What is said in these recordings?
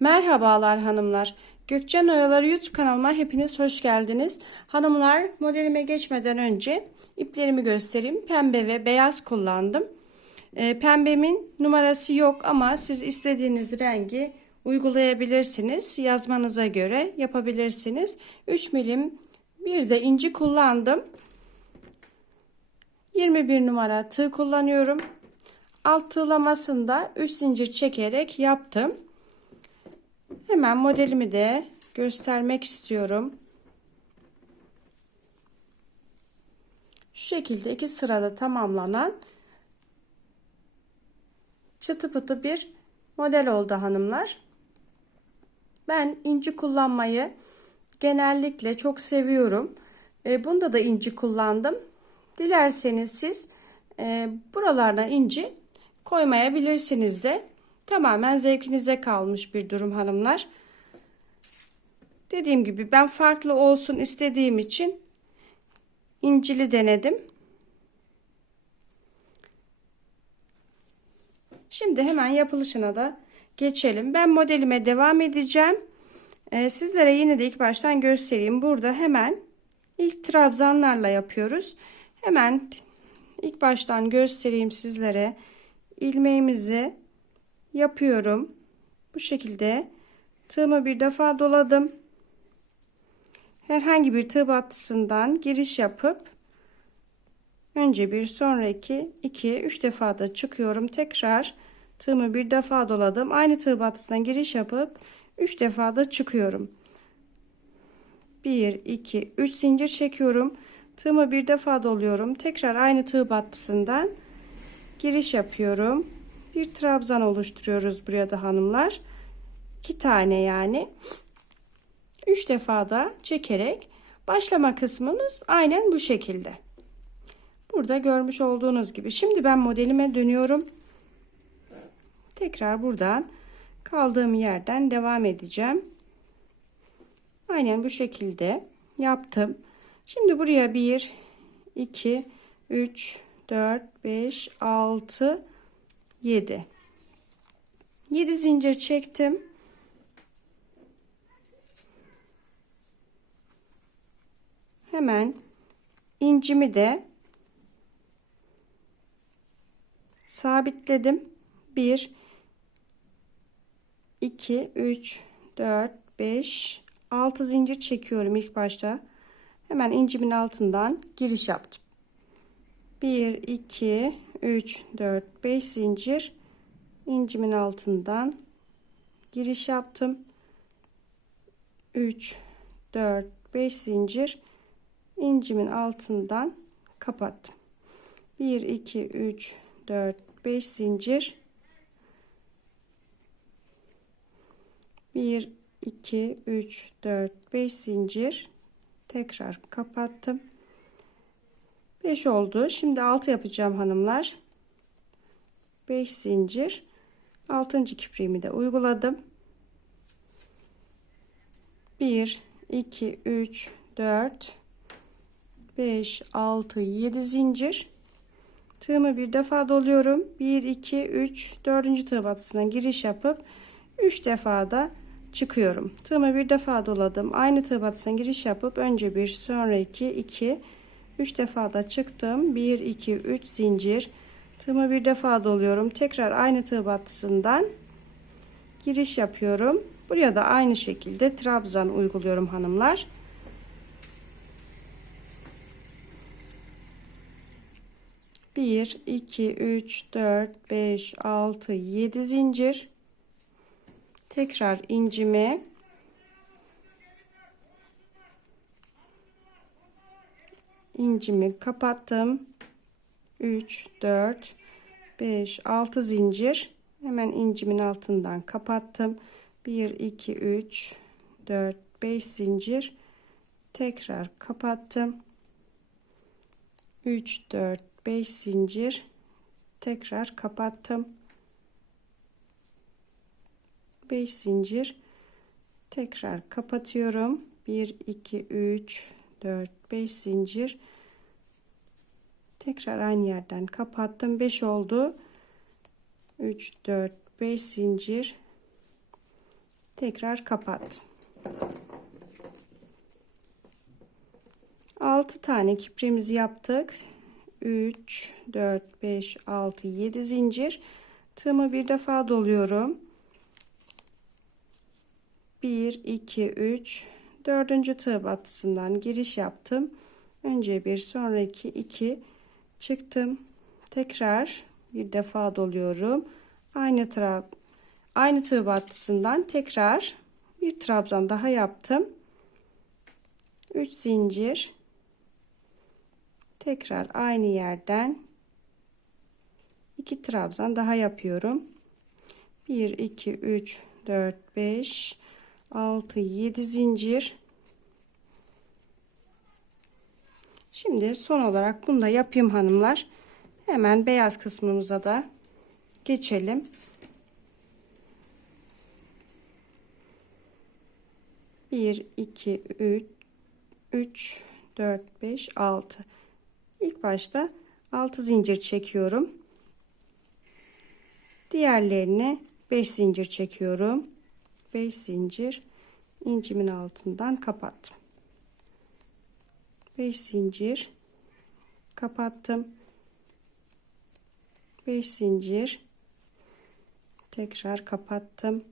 Merhabalar hanımlar. Gökçen Oyaları YouTube kanalıma hepiniz hoş geldiniz. Hanımlar modelime geçmeden önce iplerimi göstereyim. Pembe ve beyaz kullandım. Ee, pembemin numarası yok ama siz istediğiniz rengi uygulayabilirsiniz. Yazmanıza göre yapabilirsiniz. 3 milim bir de inci kullandım. 21 numara tığ kullanıyorum. Alt tığlamasında 3 zincir çekerek yaptım. Hemen modelimi de göstermek istiyorum. Şu şekilde iki sırada tamamlanan çıtı pıtı bir model oldu hanımlar. Ben inci kullanmayı genellikle çok seviyorum. E, bunda da inci kullandım. Dilerseniz siz e, buralarına inci koymayabilirsiniz de. Tamamen zevkinize kalmış bir durum hanımlar. Dediğim gibi ben farklı olsun istediğim için incili denedim. Şimdi hemen yapılışına da geçelim. Ben modelime devam edeceğim. Ee, sizlere yine de ilk baştan göstereyim. Burada hemen ilk trabzanlarla yapıyoruz. Hemen ilk baştan göstereyim sizlere. ilmeğimizi yapıyorum. Bu şekilde tığımı bir defa doladım. Herhangi bir tığ battısından giriş yapıp önce bir sonra iki, iki, üç defa da çıkıyorum. Tekrar tığımı bir defa doladım. Aynı tığ battısından giriş yapıp üç defa da çıkıyorum. 1 2 3 zincir çekiyorum. Tığımı bir defa doluyorum. Tekrar aynı tığ battısından giriş yapıyorum bir trabzan oluşturuyoruz buraya da hanımlar. iki tane yani. Üç defa da çekerek başlama kısmımız aynen bu şekilde. Burada görmüş olduğunuz gibi. Şimdi ben modelime dönüyorum. Tekrar buradan kaldığım yerden devam edeceğim. Aynen bu şekilde yaptım. Şimdi buraya 1 2 3 4 5 6 7 7 zincir çektim. Hemen incimi de sabitledim. 1 2 3 4 5 6 zincir çekiyorum ilk başta. Hemen incimin altından giriş yaptım. 1 2 3 4 5 zincir. İncimin altından giriş yaptım. 3 4 5 zincir. İncimin altından kapattım. 1 2 3 4 5 zincir. 1 2 3 4 5 zincir. Tekrar kapattım 5 oldu. Şimdi 6 yapacağım hanımlar. 5 zincir. 6. kipriğimi de uyguladım. 1 2 3 4 5 6 7 zincir. Tığımı bir defa doluyorum. 1 2 3 4. tığ batısına giriş yapıp 3 defa da çıkıyorum. Tığımı bir defa doladım. Aynı tığ batısına giriş yapıp önce bir sonra 2 2 3 defa da çıktım. 1 2 3 zincir. Tığımı bir defa doluyorum. Tekrar aynı tığ battısından giriş yapıyorum. Buraya da aynı şekilde trabzan uyguluyorum hanımlar. Bir iki üç dört beş altı yedi zincir. Tekrar incimi incimi kapattım. 3 4 5 6 zincir. Hemen incimin altından kapattım. 1 2 3 4 5 zincir. Tekrar kapattım. 3 4 5 zincir. Tekrar kapattım. 5 zincir. Tekrar kapatıyorum. 1 2 3 4 5 zincir. Tekrar aynı yerden kapattım. 5 oldu. 3 4 5 zincir. Tekrar kapat. 6 tane kipremizi yaptık. 3 4 5 6 7 zincir. Tığımı bir defa doluyorum. 1 2 3 dördüncü tığ battısından giriş yaptım. Önce bir sonraki iki çıktım. Tekrar bir defa doluyorum. Aynı trab aynı tığ battısından tekrar bir trabzan daha yaptım. 3 zincir. Tekrar aynı yerden iki trabzan daha yapıyorum. 1 2 3 4 5 6 7 zincir. Şimdi son olarak bunu da yapayım hanımlar. Hemen beyaz kısmımıza da geçelim. Bir iki üç üç dört beş altı. İlk başta altı zincir çekiyorum. Diğerlerini beş zincir çekiyorum 5 zincir incimin altından kapattım. 5 zincir kapattım. 5 zincir tekrar kapattım.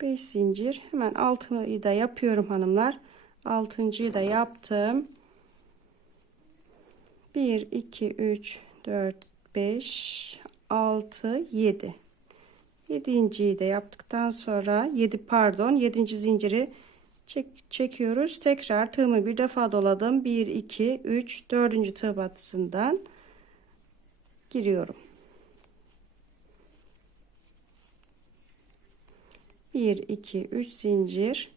Beş zincir. Hemen altıyı da yapıyorum hanımlar. Altıncıyı da yaptım 1 2 3 4 5 6 7 yedinciyi de yaptıktan sonra 7 pardon 7. zinciri çek, çekiyoruz tekrar tığımı bir defa doladım 1 2 3 4. tığ batısından giriyorum 1 2 3 zincir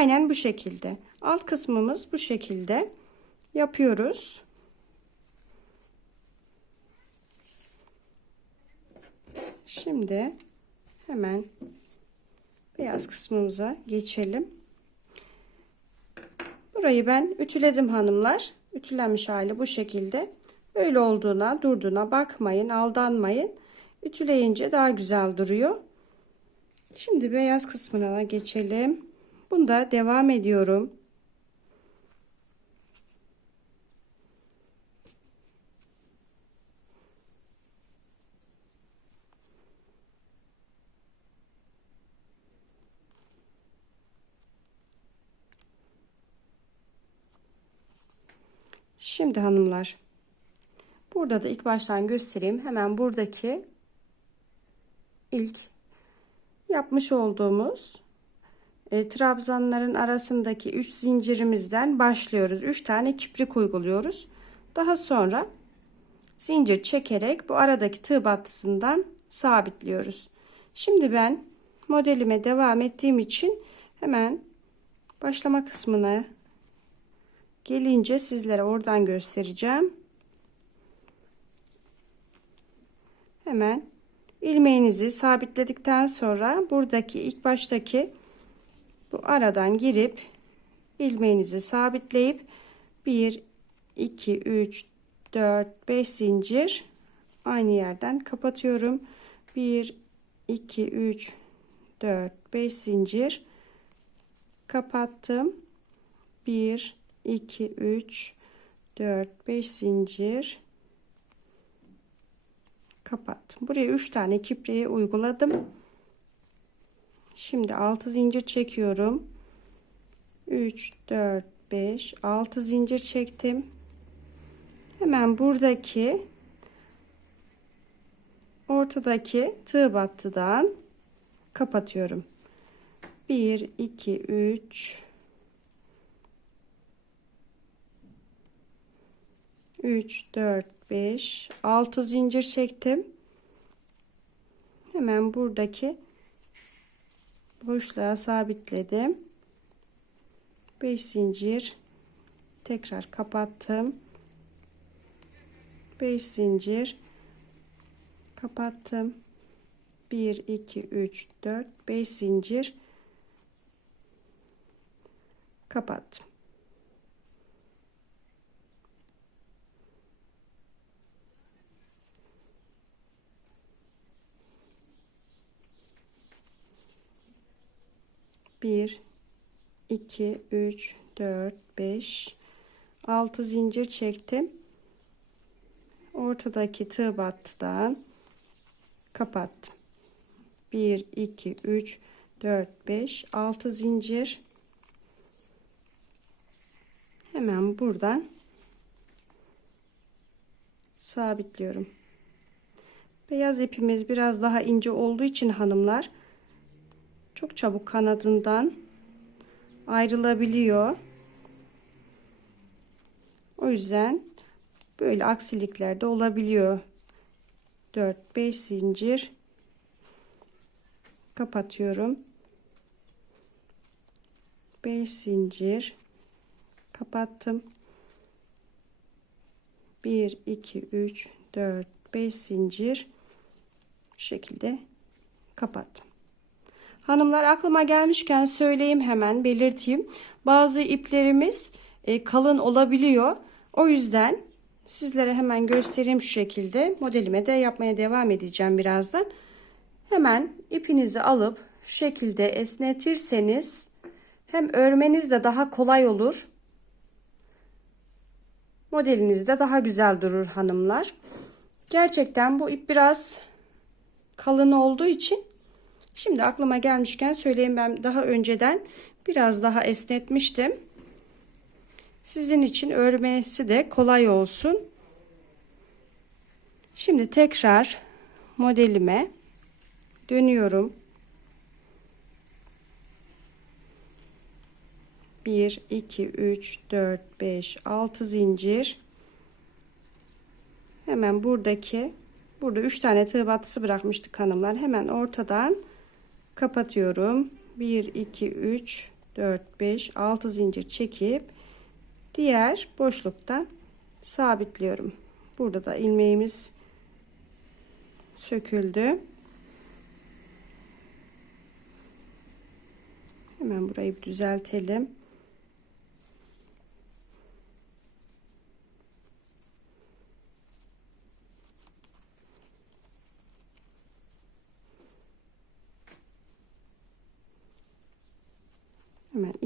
Aynen bu şekilde. Alt kısmımız bu şekilde yapıyoruz. Şimdi hemen beyaz kısmımıza geçelim. Burayı ben ütüledim hanımlar. Ütülenmiş hali bu şekilde. Böyle olduğuna, durduğuna bakmayın, aldanmayın. Ütüleyince daha güzel duruyor. Şimdi beyaz kısmına geçelim. Bunda devam ediyorum. Şimdi hanımlar burada da ilk baştan göstereyim. Hemen buradaki ilk yapmış olduğumuz e, trabzanların arasındaki 3 zincirimizden başlıyoruz. 3 tane kiprik uyguluyoruz. Daha sonra zincir çekerek bu aradaki tığ battısından sabitliyoruz. Şimdi ben modelime devam ettiğim için hemen başlama kısmına gelince sizlere oradan göstereceğim. Hemen ilmeğinizi sabitledikten sonra buradaki ilk baştaki bu aradan girip ilmeğinizi sabitleyip 1 2 3 4 5 zincir aynı yerden kapatıyorum. 1 2 3 4 5 zincir kapattım. 1 2 3 4 5 zincir kapattım. Buraya 3 tane kipriği uyguladım Şimdi 6 zincir çekiyorum. 3 4 5 6 zincir çektim. Hemen buradaki ortadaki tığ battıdan kapatıyorum. 1 2 3 3 4 5 6 zincir çektim. Hemen buradaki boşluğa sabitledim. 5 zincir. Tekrar kapattım. 5 zincir. Kapattım. 1 2 3 4 5 zincir. Kapattım. Bir, iki, üç, dört, beş, altı zincir çektim. Ortadaki tığ battıdan kapattım. 1 2 3 4 5 6 zincir hemen buradan sabitliyorum beyaz ipimiz biraz daha ince olduğu için hanımlar çok çabuk kanadından ayrılabiliyor. O yüzden böyle aksilikler de olabiliyor. 4 5 zincir. Kapatıyorum. 5 zincir. Kapattım. 1 2 3 4 5 zincir. Şekilde kapattım hanımlar aklıma gelmişken söyleyeyim hemen belirteyim bazı iplerimiz e, kalın olabiliyor o yüzden sizlere hemen göstereyim şu şekilde modelime de yapmaya devam edeceğim birazdan hemen ipinizi alıp şu şekilde esnetirseniz hem örmeniz de daha kolay olur. Modeliniz de daha güzel durur hanımlar. Gerçekten bu ip biraz kalın olduğu için şimdi aklıma gelmişken söyleyeyim ben daha önceden biraz daha esnetmiştim. Sizin için örmesi de kolay olsun. Şimdi tekrar modelime dönüyorum. 1 2 3 4 5 6 zincir. Hemen buradaki burada 3 tane tığ battısı bırakmıştık hanımlar. Hemen ortadan kapatıyorum. 1 2 3 4 5 6 zincir çekip diğer boşluktan sabitliyorum. Burada da ilmeğimiz söküldü. Hemen burayı düzeltelim.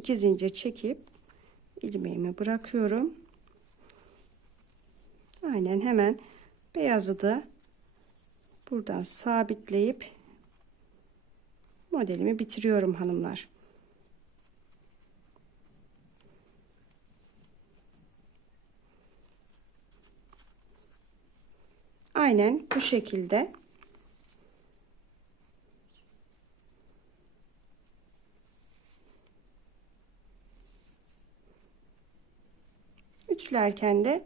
Hemen iki zincir çekip ilmeğimi bırakıyorum. Aynen hemen beyazı da buradan sabitleyip modelimi bitiriyorum hanımlar. Aynen bu şekilde ütülerken de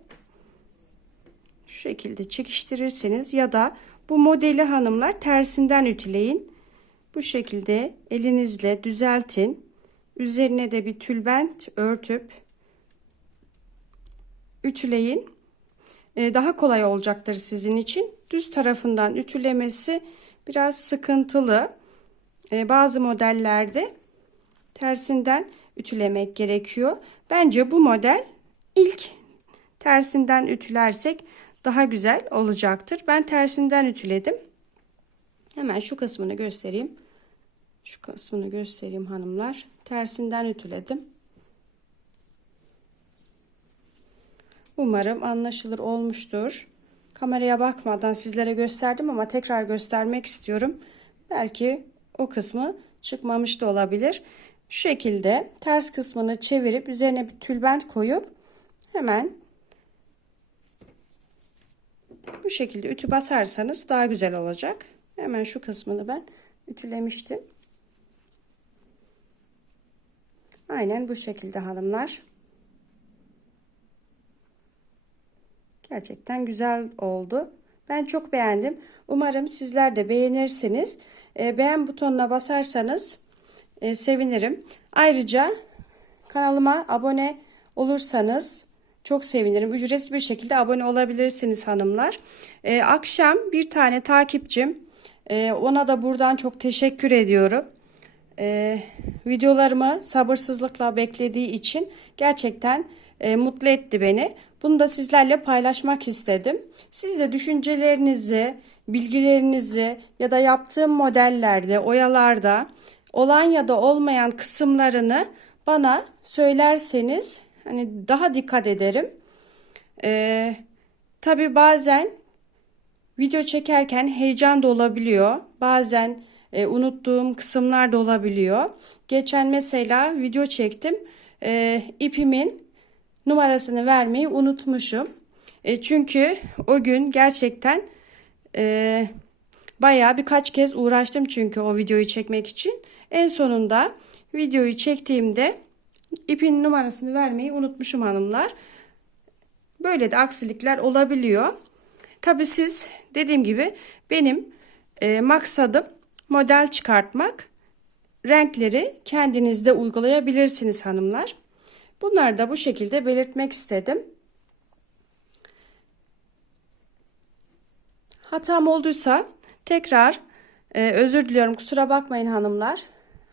şu şekilde çekiştirirseniz ya da bu modeli hanımlar tersinden ütüleyin. Bu şekilde elinizle düzeltin. Üzerine de bir tülbent örtüp ütüleyin. Ee, daha kolay olacaktır sizin için. Düz tarafından ütülemesi biraz sıkıntılı. Ee, bazı modellerde tersinden ütülemek gerekiyor. Bence bu model ilk tersinden ütülersek daha güzel olacaktır. Ben tersinden ütüledim. Hemen şu kısmını göstereyim. Şu kısmını göstereyim hanımlar. Tersinden ütüledim. Umarım anlaşılır olmuştur. Kameraya bakmadan sizlere gösterdim ama tekrar göstermek istiyorum. Belki o kısmı çıkmamış da olabilir. Şu şekilde ters kısmını çevirip üzerine bir tülbent koyup hemen bu şekilde ütü basarsanız daha güzel olacak. Hemen şu kısmını ben ütülemiştim. Aynen bu şekilde hanımlar. Gerçekten güzel oldu. Ben çok beğendim. Umarım sizler de beğenirsiniz. E, beğen butonuna basarsanız e, sevinirim. Ayrıca kanalıma abone olursanız çok sevinirim. Ücretsiz bir şekilde abone olabilirsiniz hanımlar. E, akşam bir tane takipçim E, ona da buradan çok teşekkür ediyorum. E, videolarımı sabırsızlıkla beklediği için gerçekten e, mutlu etti beni. Bunu da sizlerle paylaşmak istedim. Siz de düşüncelerinizi, bilgilerinizi ya da yaptığım modellerde, oyalarda olan ya da olmayan kısımlarını bana söylerseniz hani daha dikkat ederim. Ee, tabii bazen video çekerken heyecan da olabiliyor. Bazen e, unuttuğum kısımlar da olabiliyor. Geçen mesela video çektim. E, ipimin numarasını vermeyi unutmuşum. E, çünkü o gün gerçekten e, bayağı birkaç kez uğraştım çünkü o videoyu çekmek için. En sonunda videoyu çektiğimde ipin numarasını vermeyi unutmuşum hanımlar. Böyle de aksilikler olabiliyor. Tabi siz dediğim gibi benim e, maksadım model çıkartmak. Renkleri kendinizde uygulayabilirsiniz hanımlar. Bunları da bu şekilde belirtmek istedim. Hatam olduysa tekrar e, özür diliyorum kusura bakmayın hanımlar.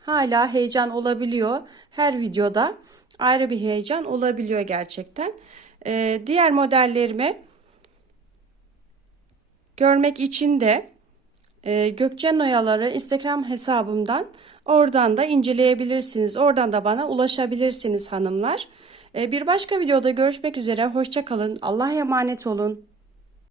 Hala heyecan olabiliyor. Her videoda ayrı bir heyecan olabiliyor gerçekten. E, diğer modellerimi görmek için de e, Gökçen Oyaları Instagram hesabımdan oradan da inceleyebilirsiniz. Oradan da bana ulaşabilirsiniz hanımlar. E, bir başka videoda görüşmek üzere. Hoşçakalın. Allah'a emanet olun.